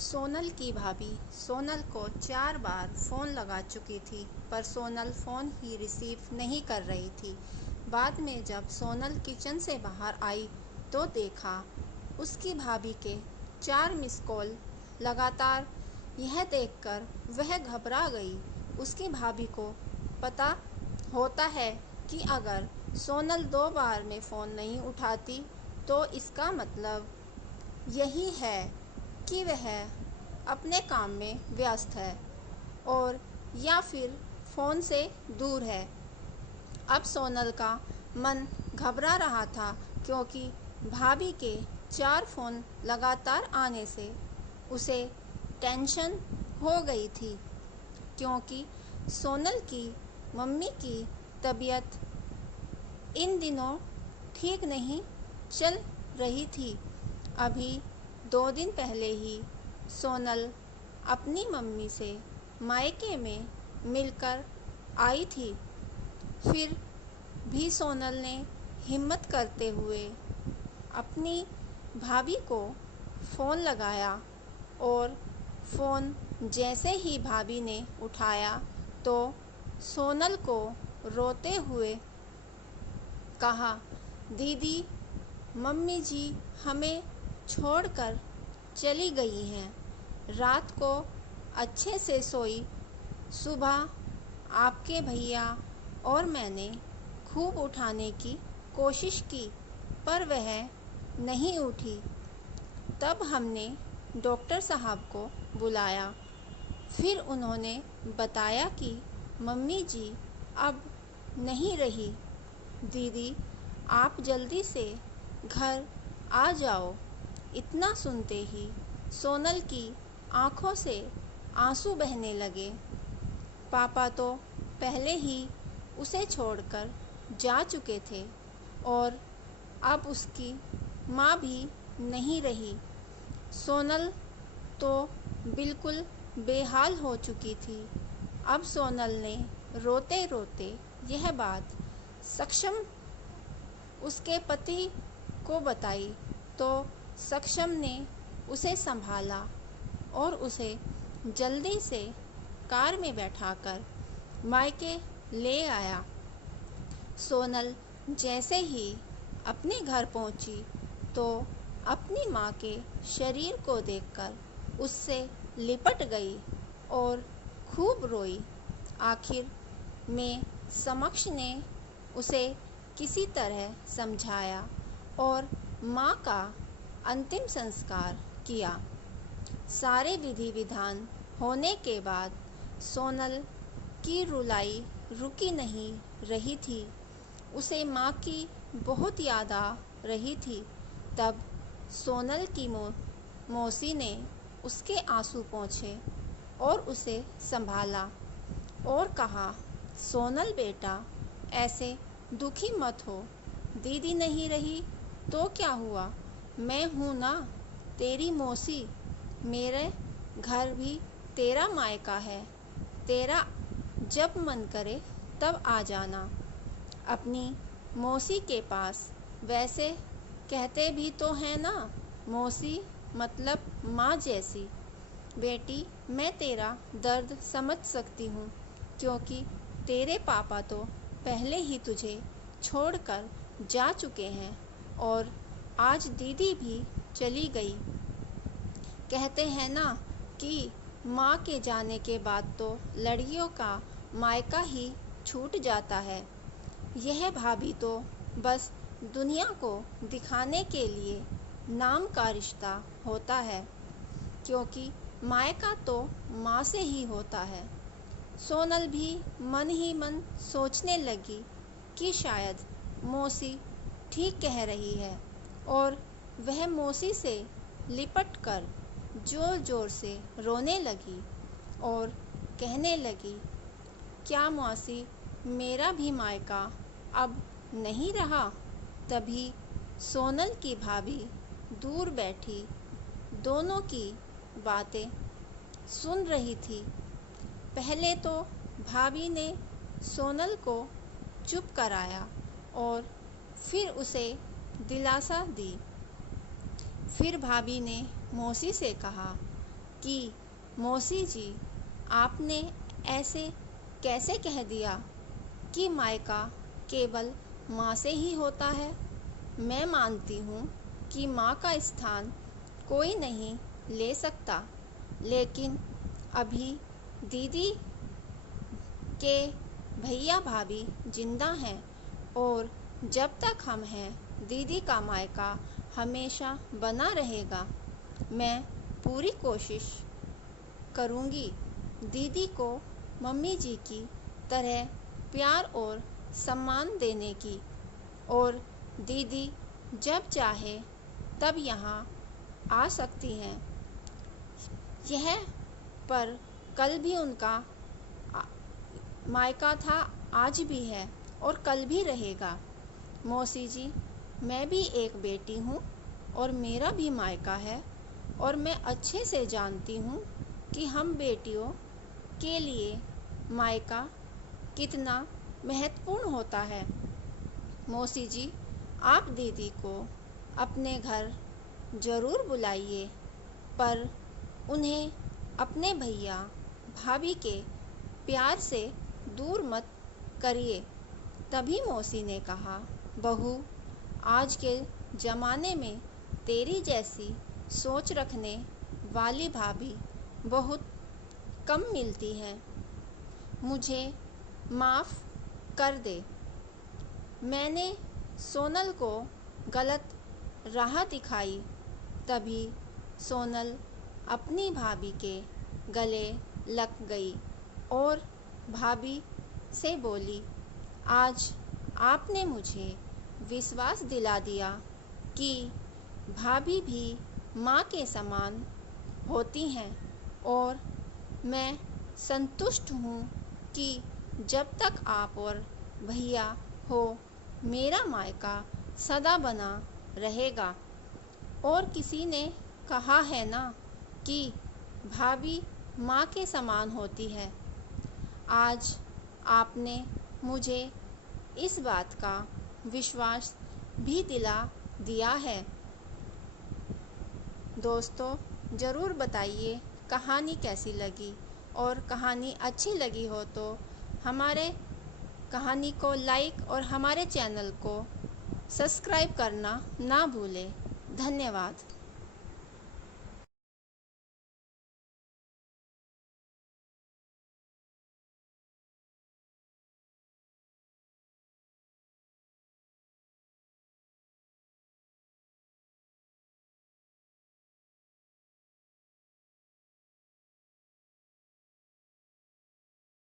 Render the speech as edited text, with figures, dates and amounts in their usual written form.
सोनल की भाभी सोनल को 4 बार फ़ोन लगा चुकी थी, पर सोनल फ़ोन ही रिसीव नहीं कर रही थी। बाद में जब सोनल किचन से बाहर आई तो देखा उसकी भाभी के 4 मिस कॉल लगातार। यह देखकर वह घबरा गई। उसकी भाभी को पता होता है कि अगर सोनल 2 बार में फ़ोन नहीं उठाती तो इसका मतलब यही है कि वह अपने काम में व्यस्त है और या फिर फ़ोन से दूर है। अब सोनल का मन घबरा रहा था, क्योंकि भाभी के 4 फ़ोन लगातार आने से उसे टेंशन हो गई थी, क्योंकि सोनल की मम्मी की तबीयत इन दिनों ठीक नहीं चल रही थी। अभी 2 दिन पहले ही सोनल अपनी मम्मी से मायके में मिलकर आई थी। फिर भी सोनल ने हिम्मत करते हुए अपनी भाभी को फ़ोन लगाया, और फ़ोन जैसे ही भाभी ने उठाया तो सोनल को रोते हुए कहा, दीदी, मम्मी जी हमें छोड़कर चली गई हैं। रात को अच्छे से सोई। सुबह आपके भैया और मैंने खूब उठाने की कोशिश की, पर वह नहीं उठी। तब हमने डॉक्टर साहब को बुलाया। फिर उन्होंने बताया कि मम्मी जी अब नहीं रही। दीदी, आप जल्दी से घर आ जाओ। इतना सुनते ही सोनल की आंखों से आंसू बहने लगे। पापा तो पहले ही उसे छोड़कर जा चुके थे, और अब उसकी माँ भी नहीं रही। सोनल तो बिल्कुल बेहाल हो चुकी थी। अब सोनल ने रोते रोते यह बात सक्षम उसके पति को बताई, तो सक्षम ने उसे संभाला और उसे जल्दी से कार में बैठाकर मायके ले आया। सोनल जैसे ही अपने घर पहुंची तो अपनी माँ के शरीर को देखकर उससे लिपट गई और खूब रोई। आखिर में समक्ष ने उसे किसी तरह समझाया और माँ का अंतिम संस्कार किया। सारे विधि विधान होने के बाद सोनल की रुलाई रुकी नहीं रही थी। उसे माँ की बहुत याद आ रही थी। तब सोनल की मौसी ने उसके आंसू पोंछे और उसे संभाला और कहा, सोनल बेटा, ऐसे दुखी मत हो। दीदी नहीं रही तो क्या हुआ, मैं हूँ ना, तेरी मौसी। मेरे घर भी तेरा मायका है। तेरा जब मन करे तब आ जाना अपनी मौसी के पास। वैसे कहते भी तो हैं ना, मौसी मतलब माँ जैसी। बेटी, मैं तेरा दर्द समझ सकती हूँ, क्योंकि तेरे पापा तो पहले ही तुझे छोड़कर जा चुके हैं, और आज दीदी भी चली गई। कहते हैं ना कि माँ के जाने के बाद तो लड़कियों का मायका ही छूट जाता है। यह भाभी तो बस दुनिया को दिखाने के लिए नाम का रिश्ता होता है, क्योंकि मायका तो माँ से ही होता है। सोनल भी मन ही मन सोचने लगी कि शायद मौसी ठीक कह रही है, और वह मौसी से लिपट कर ज़ोर ज़ोर से रोने लगी और कहने लगी, क्या मौसी, मेरा भी मायका अब नहीं रहा। तभी सोनल की भाभी दूर बैठी दोनों की बातें सुन रही थी। पहले तो भाभी ने सोनल को चुप कराया और फिर उसे दिलासा दी। फिर भाभी ने मौसी से कहा, कि मौसी जी, आपने ऐसे कैसे कह दिया कि मायका केवल माँ से ही होता है। मैं मानती हूँ कि माँ का स्थान कोई नहीं ले सकता, लेकिन अभी दीदी के भैया भाभी जिंदा हैं और जब तक हम हैं दीदी का मायका हमेशा बना रहेगा। मैं पूरी कोशिश करूँगी दीदी को मम्मी जी की तरह प्यार और सम्मान देने की, और दीदी जब चाहे तब यहाँ आ सकती हैं। यह पर कल भी उनका मायका था, आज भी है और कल भी रहेगा। मौसी जी, मैं भी एक बेटी हूँ और मेरा भी मायका है, और मैं अच्छे से जानती हूँ कि हम बेटियों के लिए मायका कितना महत्वपूर्ण होता है। मौसी जी, आप दीदी को अपने घर ज़रूर बुलाइए, पर उन्हें अपने भैया भाभी के प्यार से दूर मत करिए। तभी मौसी ने कहा, बहू, आज के ज़माने में तेरी जैसी सोच रखने वाली भाभी बहुत कम मिलती हैं। मुझे माफ़ कर दे। मैंने सोनल को गलत राह दिखाई। तभी सोनल अपनी भाभी के गले लग गई और भाभी से बोली, आज आपने मुझे विश्वास दिला दिया कि भाभी भी माँ के समान होती हैं, और मैं संतुष्ट हूँ कि जब तक आप और भैया हो, मेरा मायका सदा बना रहेगा। और किसी ने कहा है ना कि भाभी माँ के समान होती है। आज आपने मुझे इस बात का विश्वास भी दिला दिया है। दोस्तों, ज़रूर बताइए कहानी कैसी लगी, और कहानी अच्छी लगी हो तो हमारे कहानी को लाइक और हमारे चैनल को सब्सक्राइब करना ना भूलें। धन्यवाद।